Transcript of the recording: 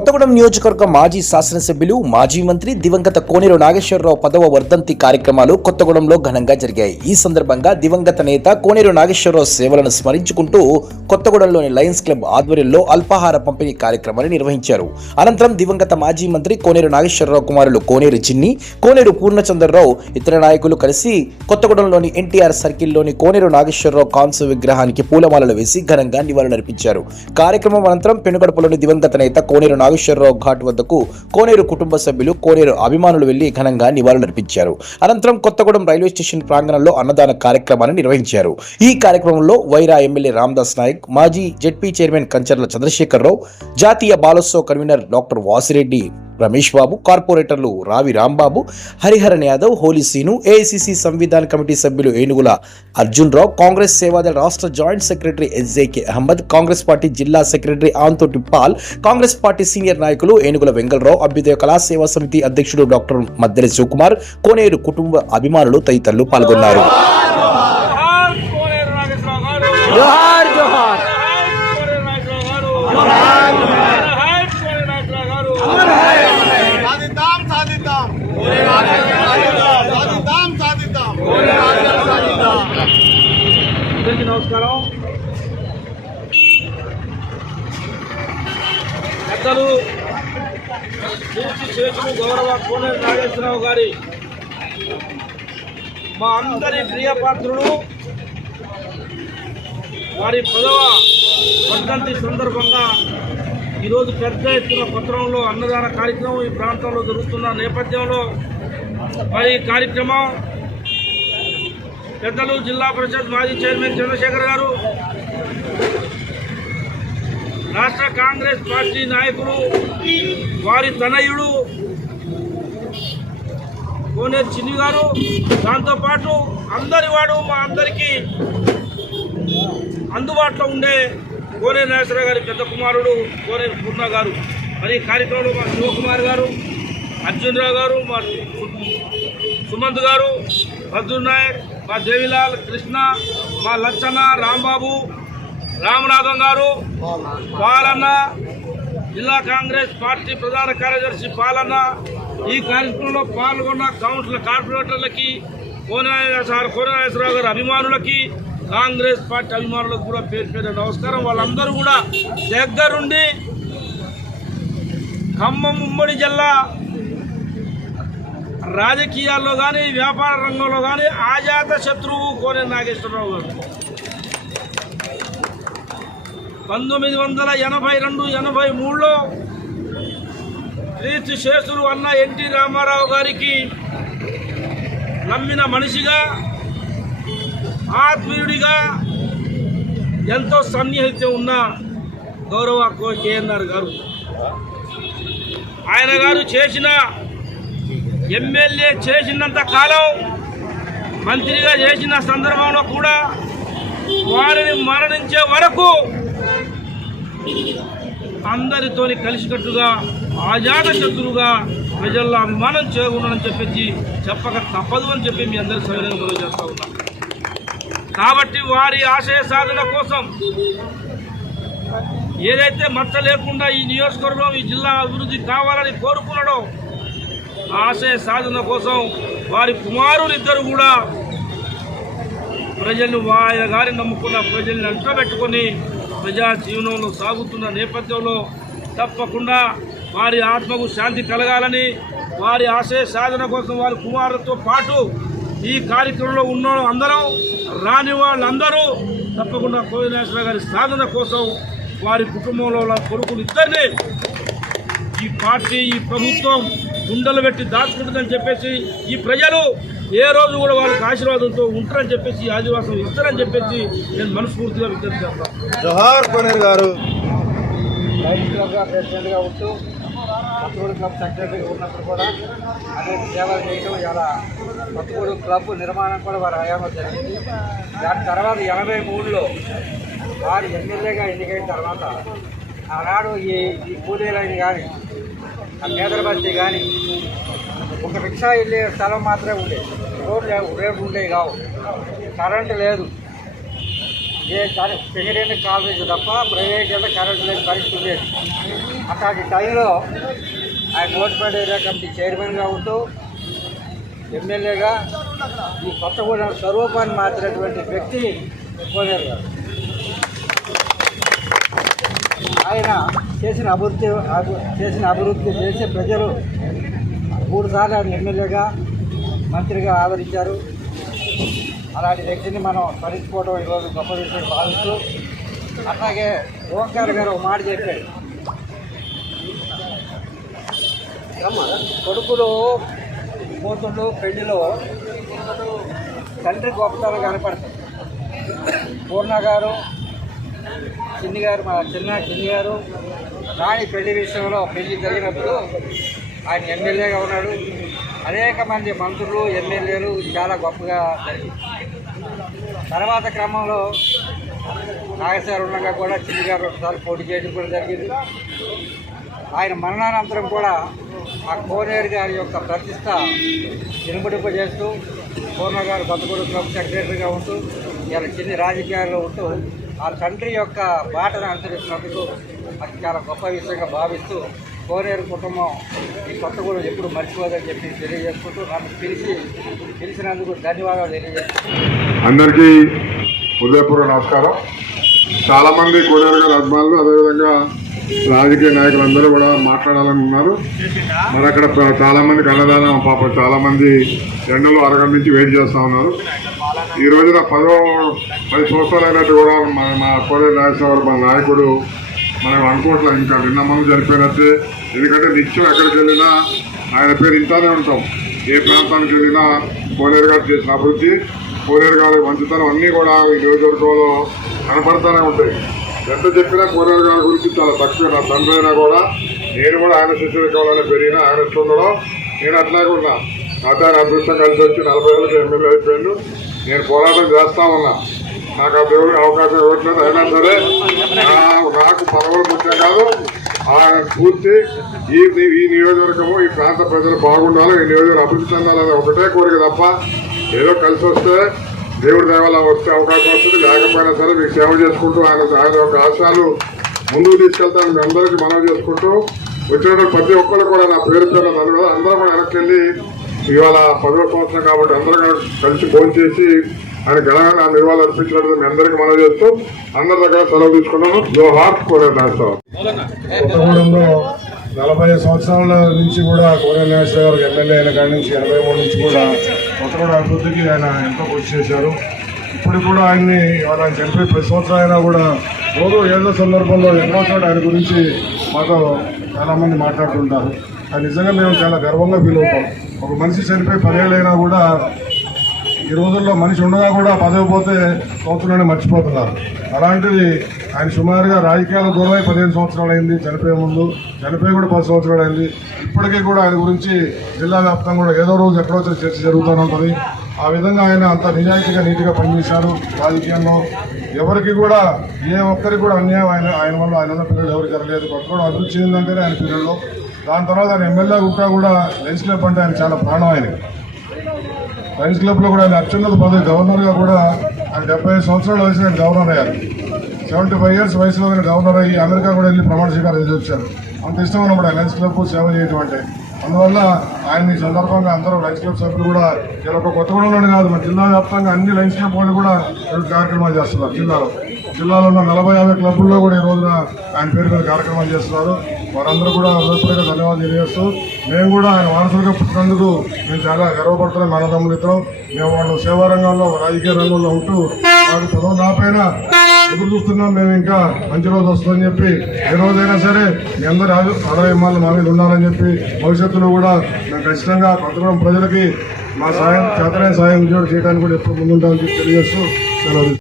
కొత్తగూడెం నియోజకవర్గ మాజీ శాసనసభ్యులు మాజీ మంత్రి దివంగత కోనేరు నాగేశ్వరరావు 10వ వర్ధంతి కార్యక్రమాలు కొత్తగూడెంలో ఘనంగా జరిగాయి. ఈ సందర్భంగా దివంగత నేత కోనేరు నాగేశ్వరరావు సేవలను స్మరించుకుంటూ కొత్తగూడెంలోని లయన్స్ క్లబ్ ఆధ్వర్యంలో అల్పాహార పంపిణీ కార్యక్రమాన్ని నిర్వహించారు. అనంతరం దివంగత మాజీ మంత్రి కోనేరు నాగేశ్వరరావు కుమారులు కోనేరు చిన్ని, కోనేరు పూర్ణచంద్రరావు ఇతర నాయకులు కలిసి కొత్తగూడెంలోని ఎన్టీఆర్ సర్కిల్లోని కోనేరు నాగేశ్వరరావు కాంస్య విగ్రహానికి పూలమాలలు వేసి ఘనంగా నివాళులర్పించారు. కార్యక్రమం అనంతరం పెనుగడపలోని దివంగత నేత కోనేరు నాగేశ్వరరావు ఘాట్ వద్దకు కోనేరు కుటుంబ సభ్యులు, కోనేరు అభిమానులు వెళ్లి ఘనంగా నివాళులర్పించారు. అనంతరం కొత్తగూడెం రైల్వే స్టేషన్ ప్రాంగణంలో అన్నదాన కార్యక్రమాన్ని నిర్వహించారు. ఈ కార్యక్రమంలో వైరా ఎమ్మెల్యే రామదాస్ నాయక్, మాజీ జెడ్పీ చైర్మన్ కంచర్ల చంద్రశేఖరరావు, జాతీయ బాలోత్సవ కన్వీనర్ డాక్టర్ వాసిరెడ్డి రమేష్ బాబు, కార్పొరేటర్లు రావి రాంబాబు, హరిహరన్ యాదవ్, హోలీ సీను, ఏఐసిసి సంవిధాన కమిటీ సభ్యులు ఏనుగుల అర్జున్ రావు, కాంగ్రెస్ సేవాదళ రాష్ట్ర joint secretary SJK Ahmed, Congress party జిల్లా secretary Anthoti Paul, Congress party senior నాయకులు ఏనుగుల వెంగళరావు, అభ్యుదయ కళా సేవా సమితి అధ్యక్షుడు డాక్టర్ మద్దెల శివకుమార్, కోనేరు కుటుంబ అభిమానులు తదితరులు పాల్గొన్నారు. అందరికీ నమస్కారం. పెద్దలు చేతులు గౌరవ కోనేరు నాగేశ్వరరావు గారి మా అందరి ప్రియపాత్రుడు, వారి 10వ వర్ధంతి సందర్భంగా ఈరోజు పెద్ద ఎత్తున పత్రంలో అన్నదాన కార్యక్రమం ఈ ప్రాంతంలో జరుగుతున్న నేపథ్యంలో మరి కార్యక్రమం పెద్దలు జిల్లా పరిషత్ మాజీ చైర్మన్ చంద్రశేఖర్ గారు, రాష్ట్ర కాంగ్రెస్ పార్టీ నాయకుడు, వారి తనయుడు కోనేరు చిన్ని గారు, దాంతోపాటు అందరివాడు మా అందరికీ అందుబాటులో ఉండే కోనేరు నాగేశ్వరరావు గారి పెద్ద కుమారుడు కోనేరు పూర్ణ గారు, మరి కార్యక్రమంలో మా శివకుమార్ గారు, అర్జున్ రావు గారు, మా సుమంత్ గారు, భద్రు నాయక్, మా దేవిలాల్, కృష్ణ, మా లచ్చన్న, రాంబాబు, రామనాథం గారు, పాలన్న, జిల్లా కాంగ్రెస్ పార్టీ ప్రధాన కార్యదర్శి పాలన్న, ఈ కార్యక్రమంలో పాల్గొన్న కౌన్సిలర్, కార్పొరేటర్లకి, కోనేశ్వరరావు గారి అభిమానులకి, కాంగ్రెస్ పార్టీ అభిమానులకు కూడా పేరు పేరు నమస్కారం. వాళ్ళందరూ కూడా దగ్గరుండి ఖమ్మం ఉమ్మడి జిల్లా రాజకీయాల్లో కానీ వ్యాపార రంగంలో కానీ ఆజాత శత్రువు కోనేరు నాగేశ్వరరావు గారు 1982-83లో క్రీస్తు శేషులు అన్న ఎన్టీ రామారావు గారికి నమ్మిన మనిషిగా, ఆత్మీయుడిగా, ఎంతో సన్నిహిత్యం ఉన్న గౌరవ కేఎన్ఆర్ గారు, ఆయన గారు చేసిన ఎమ్మెల్యే చేసినంత కాలం, మంత్రిగా చేసిన సందర్భంలో కూడా వారిని మరణించే వరకు అందరితోని కలిసికట్టుగా ఆజాత శత్రువుగా ప్రజల్లో అభిమానం చేయకూడదని చెప్పేసి చెప్పక తప్పదు అని చెప్పి మీ అందరి సవినయంగా మనం చేస్తూ ఉన్నాం. కాబట్టి వారి ఆశయ సాధన కోసం ఏదైతే మచ్చ లేకుండా ఈ నియోజకవర్గం, ఈ జిల్లా అభివృద్ధి కావాలని కోరుకున్నాడో ఆశయ సాధన కోసం వారి కుమారులిద్దరు కూడా ప్రజలను, ఆయన గారిని నమ్ముకున్న ప్రజల్ని అంటబెట్టుకొని ప్రజా జీవనంలో సాగుతున్న నేపథ్యంలో తప్పకుండా వారి ఆత్మకు శాంతి కలగాలని, వారి ఆశయ సాధన కోసం వారి కుమారులతో పాటు ఈ కార్యక్రమంలో ఉన్న అందరం, రాని వాళ్ళందరూ తప్పకుండా కోనేరు నాగేశ్వరరావు గారి సాధన కోసం వారి కుటుంబంలో కొడుకులు ఇద్దరిని ఈ పార్టీ, ఈ ప్రభుత్వం గుండెలు పెట్టి దాచుకుంటుందని చెప్పేసి, ఈ ప్రజలు ఏ రోజు కూడా వాళ్ళకి ఆశీర్వాదంతో ఉంటారని చెప్పేసి, ఆదివాసం ఇస్తారని చెప్పేసి నేను మనస్ఫూర్తిగా విజ్ఞప్తి చేస్తాను. జోహార్ కోనేరు గారు. లయన్స్ క్లబ్గా ప్రెసిడెంట్గా ఉంటూ కొత్తగూడెం క్లబ్ సెక్రటరీగా ఉన్నప్పుడు కూడా అనేక సేవలు చేయడం, ఇలా కొత్తగూడెం క్లబ్ నిర్మాణం కూడా వారి హయాంలో జరిగింది. దాని తర్వాత 83లో వారు ఎమ్మెల్యేగా ఎన్నికైన తర్వాత ఆనాడు ఈ కూలీలైన కానీ, ఆ పేదల బస్తీ కానీ ఒక రిక్షా వెళ్ళే స్థలం మాత్రమే ఉండేది. రోడ్లు ఉండేవి కావు, కరెంటు లేదు. సెకండరీ కాలేజ్ తప్ప ప్రైవేట్ అయితే కరెంట్ లేని పరిస్థితి ఉండేది. అట్లాంటి టైంలో ఆయన నోటిఫైడ్ ఏరియా కమిటీ చైర్మన్గా ఉంటూ ఎమ్మెల్యేగా ఈ కొత్తగూడెం స్వరూపాన్ని మార్చినటువంటి వ్యక్తి కోనేరు గారు. ఆయన చేసిన అభివృద్ధి చేసే ప్రజలు 3 సార్లు ఆయన ఎమ్మెల్యేగా మంత్రిగా ఆదరించారు. అలాంటి వ్యక్తిని మనం స్మరించుకోవడం ఈరోజు గొప్ప విషయం భావిస్తూ, అట్లాగే ఓంకార్ గారు ఒక మాట చెప్పాడు, కొడుకులు కూతుళ్ళు పెళ్లిలో తండ్రి గొప్పతనం కనపడుతుంది. పూర్ణ గారు చిన్ని గారు రాణి పెళ్లి విషయంలో పెళ్లి జరిగినప్పుడు ఆయన ఎమ్మెల్యేగా ఉన్నాడు. అనేక మంది మంత్రులు ఎమ్మెల్యేలు చాలా గొప్పగా జరిగింది. తర్వాత క్రమంలో నాగేశ్వర ఉండగా కూడా చిన్ని గారు ఒకసారి పోటీ చేయడం కూడా జరిగింది. ఆయన మరణానంతరం కూడా ఆ కోనేరు గారి యొక్క ప్రతిష్ట చేస్తూ పూర్ణ గారు కొత్తగూడెం క్లబ్ సెక్రటరీగా ఉంటూ ఇలా చిన్ని రాజకీయాల్లో ఉంటూ ఆ తండ్రి యొక్క బాటను అనుసరిస్తున్నందుకు అది చాలా గొప్ప విషయంగా భావిస్తూ కోనేరు కుటుంబం ఈ కొత్తగూడెం ఎప్పుడు మర్చిపోదని చెప్పి తెలియజేసుకుంటూ నన్ను పిలిచినందుకు ధన్యవాదాలు తెలియజేస్తున్నాను. అందరికీ హృదయపూర్వక నమస్కారం. చాలామంది కోనేరు గారి అభిమానులు, అదేవిధంగా రాజకీయ నాయకులందరూ కూడా మాట్లాడాలని ఉన్నారు. మరి అక్కడ చాలామంది అన్నదానం పాపం చాలామంది ఎండలో అరగంట నుంచి వెయిట్ చేస్తూ ఉన్నారు. ఈ రోజున 10 సంవత్సరాలు అయినట్టు కూడా మా కోనేరు నాగేశ్వరరావు మా నాయకుడు మనం అనుకోవట్లేదు. ఇంకా నిన్న మనం జరిపోయినట్టే. ఎందుకంటే నిత్యం ఎక్కడికి వెళ్ళినా ఆయన పేరు ఇంటానే ఉంటాం. ఏ ప్రాంతానికి వెళ్ళినా కోనేరు గారు చేసిన అభివృద్ధి, కోనేరు గారి మంచితనం అన్నీ కూడా ఈ నియోజకవర్గంలో కనపడుతూనే ఉంటాయి. ఎంత చెప్పినా కోనేరు గారి గురించి చాలా తక్కువ. నా తండ్రి అయినా కూడా నేను కూడా ఆయన శిష్యులకోవాలని పెరిగినా ఆయన ఇస్తుండడం నేను అట్లాగే ఉన్నా. అయితే ఆయన అదృష్టం కలిసి వచ్చి 40 ఏళ్ళకి ఎమ్మెల్యే అయిపోయాడు. నేను పోరాటం చేస్తా ఉన్నా. నాకు ఆ దేవుడికి అవకాశం ఇవ్వట్లేదు. అయినా సరే నాకు పదవులు ముఖ్యం కాదు. ఆయన పూర్తి ఈ నియోజకవర్గము ఈ ప్రాంత ప్రజలు బాగుండాలి, ఈ నియోజకవర్గం అభివృద్ధి చెందాలని ఒకటే కోరిక తప్ప ఏదో కలిసి వస్తే దేవుడి దయవల్ల వస్తే అవకాశం వస్తుంది. లేకపోయినా సరే మీకు సేవ చేసుకుంటూ ఆయన యొక్క ఆశయాలు ముందుకు తీసుకెళ్తాను మీ అందరికీ మనవి చేసుకుంటూ, వచ్చినటువంటి ప్రతి ఒక్కరు కూడా నా పేరు చదువు అందరూ కూడా వెనక్కి వెళ్ళి ఇవాళ 10వ సంవత్సరం కాబట్టి అందరూ కలిసి ఫోన్ చేసి ఆయన ఘనంగా నివాళులు అర్పించినట్టు మీ అందరికీ మనవి చేస్తూ అందరి దగ్గర సెలవు తీసుకున్నాను. జోహార్ కోనేరు నాగేశ్వరరావు. కొత్తగూడెంలో 40 సంవత్సరాల నుంచి కూడా కోనేరు నాగేశ్వరరావు గారు ఎమ్మెల్యే అయిన కాడి నుంచి 83 నుంచి కూడా కొత్తగూడెం అభివృద్ధికి ఆయన ఎంతో కృషి చేశారు. ఇప్పుడు కూడా ఆయన్ని ఆయన చనిపోయి 10 సంవత్సరాలు అయినా కూడా రోజు ఏదో సందర్భంలో ఎన్నో చోట ఆయన గురించి మాతో చాలామంది మాట్లాడుతుంటారు. అది నిజంగా మేము చాలా గర్వంగా ఫీల్ అవుతాం. ఒక మనిషి చనిపోయి 10 ఏళ్ళైనా కూడా ఈ రోజుల్లో మనిషి ఉండగా కూడా పదవి పోతే సంవత్సరాన్ని మర్చిపోతున్నారు. అలాంటిది ఆయన సుమారుగా రాజకీయాలకు దూరమై 15 సంవత్సరాలు అయింది. చనిపోయి కూడా 10 సంవత్సరాలు అయింది. ఇప్పటికీ కూడా ఆయన గురించి జిల్లా వ్యాప్తంగా కూడా ఏదో రోజు ఎక్కడో చర్చ జరుగుతూనే ఉంటుంది. ఆ విధంగా ఆయన అంత నిజాయితీగా నీట్గా పనిచేశారు. రాజకీయంలో ఎవరికి కూడా ఏ ఒక్కరికి కూడా అన్యాయం ఆయన వల్ల ఆయన పిల్లలు ఎవరికి జరగలేదు. కొత్తగూడెం అభివృద్ధి చెందిందంటేనే ఆయన పిల్లల్లో. దాని తర్వాత ఆయన ఎమ్మెల్యే ఉంటా కూడా లయన్స్ క్లబ్ అంటే ఆయన చాలా ప్రాణం. ఆయన లయన్స్ క్లబ్లో కూడా ఆయన అత్యున్నత పదవి గవర్నర్గా కూడా ఆయన 75 సంవత్సరాల వయసులో ఆయన గవర్నర్ అయ్యారు. 75 ఇయర్స్ వయసులో ఆయన గవర్నర్ అయ్యి అమెరికా కూడా వెళ్ళి ప్రమాణ స్వీకారం చేసి వచ్చారు. అంత ఇష్టం ఉన్నప్పుడు ఆయన లయన్స్ క్లబ్ సేవ చేయడం అంటే. అందువల్ల ఆయన ఈ సందర్భంగా అందరూ లయన్స్ క్లబ్ సభ్యులు కూడా ఇలా ఒక కొత్తగూడెంలోనే కాదు మన జిల్లా వ్యాప్తంగా అన్ని లయన్స్ క్లబ్ వాళ్ళు కూడా కార్యక్రమాలు చేస్తున్నారు. జిల్లాలో ఉన్న 40-50 క్లబ్బుల్లో కూడా ఈ రోజున ఆయన పేరు మీద కార్యక్రమాలు చేస్తున్నారు. వారందరూ కూడా హృదయపూర్వక ధన్యవాదాలు తెలియజేస్తూ, మేము కూడా ఆయన వారసులుగా పుట్టినందుకు మేము చాలా గర్వపడుతున్నాం. అన్నదమ్ములు ఇద్దరం మేము వాళ్ళు సేవా రంగంలో రాజకీయ రంగంలో ఉంటూ మాకు పదవి రాపోయినా ఎదురు చూస్తున్నాం. మేము ఇంకా మంచి రోజు వస్తుందని చెప్పి ఏ రోజైనా సరే మీ అందరి ఆదాయమాలు మా మీద ఉండాలని చెప్పి భవిష్యత్తులో కూడా మేము ఖచ్చితంగా కొత్తగూడెం ప్రజలకి మా సాయం చేతనైన సాయం చేయడానికి కూడా ఎప్పుడు ముందుంటామని తెలియజేస్తూ సెలవు.